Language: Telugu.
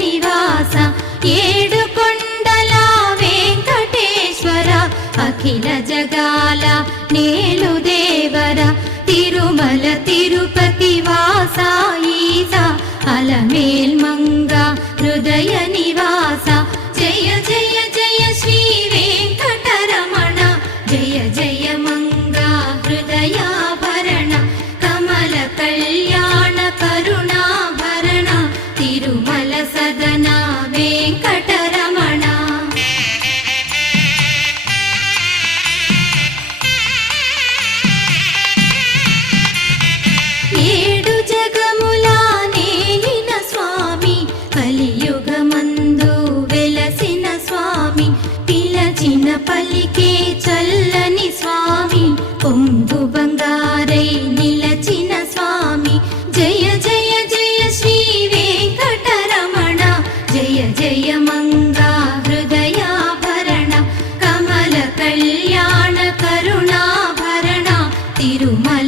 నివాస ఏడుకొండల వెంకటేశ్వర అఖిల జగాల నేలు దేవర తిరుమల తిరుపతి వాస ఈస అలమేల్ మంగ హృదయ నివాస జయ జయ జయ శ్రీ వెంకటరమణ జయ జయ మంగ హృదయాభరణ కమల కళ్యాణ కరుణాభరణ తిరుమల సదన వెంకటరమణ. ఏడు జగముల నేలిన స్వామి కలియుగమందు వెలసిన స్వామి పిలచిన పలికే చల్లని స్వామి పొంగు బంగారై నిలచిన స్వామి జయ జయ జయ శ్రీ వెంకటరమణ జయ జయ మంగా హృదయాభరణ కమల కళ్యాణ కరుణాభరణ తిరుమల